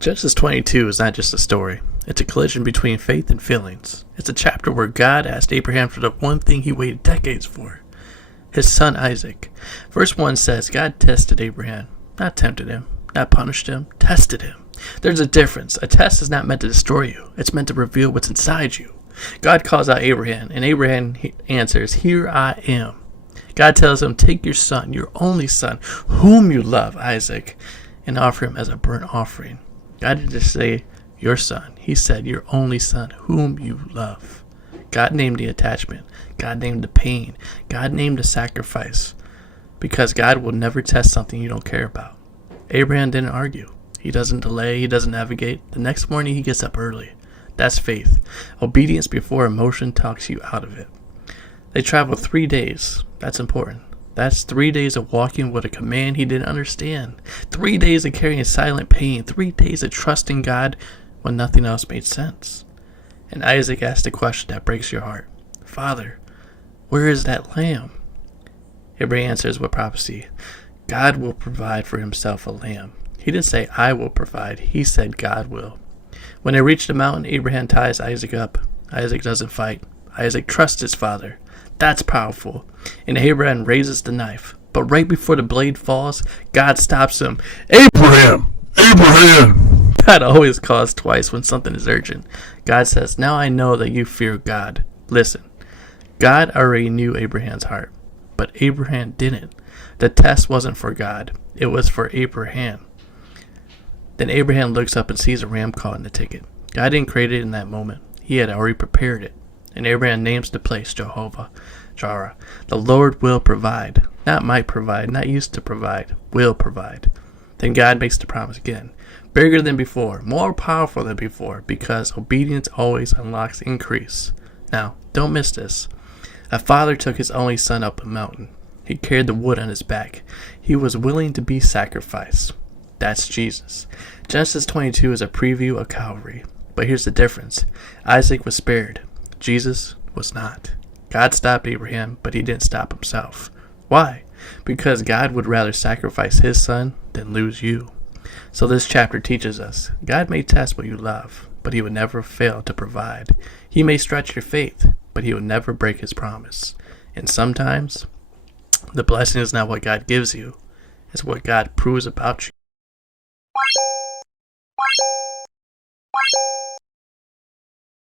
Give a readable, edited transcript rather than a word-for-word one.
Genesis 22 is not just a story. It's a collision between faith and feelings. It's a chapter where God asked Abraham for the one thing he waited decades for, his son Isaac. Verse 1 says, God tested Abraham, not tempted him, not punished him, tested him. There's a difference. A test is not meant to destroy you. It's meant to reveal what's inside you. God calls out Abraham, and Abraham answers, Here I am. God tells him, Take your son, your only son, whom you love, Isaac, and offer him as a burnt offering. God didn't just say, your son. He said, your only son, whom you love. God named the attachment. God named the pain. God named the sacrifice. Because God will never test something you don't care about. Abraham didn't argue. He doesn't delay. He doesn't navigate. The next morning, he gets up early. That's faith. Obedience before emotion talks you out of it. They traveled 3 days. That's important. That's 3 days of walking with a command he didn't understand. 3 days of carrying silent pain. 3 days of trusting God when nothing else made sense. And Isaac asked a question that breaks your heart. Father, where is that lamb? Abraham answers with prophecy. God will provide for himself a lamb. He didn't say, I will provide. He said, God will. When they reach the mountain, Abraham ties Isaac up. Isaac doesn't fight. Isaac trusts his father. That's powerful. And Abraham raises the knife. But right before the blade falls, God stops him. Abraham! Abraham! God always calls twice when something is urgent. God says, now I know that you fear God. Listen, God already knew Abraham's heart. But Abraham didn't. The test wasn't for God. It was for Abraham. Then Abraham looks up and sees a ram caught in the ticket. God didn't create it in that moment. He had already prepared it. And Abraham names the place Jehovah Jireh. The Lord will provide. Not might provide, not used to provide, will provide. Then God makes the promise again. Bigger than before, more powerful than before, because obedience always unlocks increase. Now, don't miss this. A father took his only son up a mountain. He carried the wood on his back. He was willing to be sacrificed. That's Jesus. Genesis 22 is a preview of Calvary. But here's the difference. Isaac was spared. Jesus was not. God stopped Abraham, but he didn't stop himself. Why? Because God would rather sacrifice his son than lose you. So this chapter teaches us, God may test what you love, but he would never fail to provide. He may stretch your faith, but he would never break his promise. And sometimes, the blessing is not what God gives you, it's what God proves about you.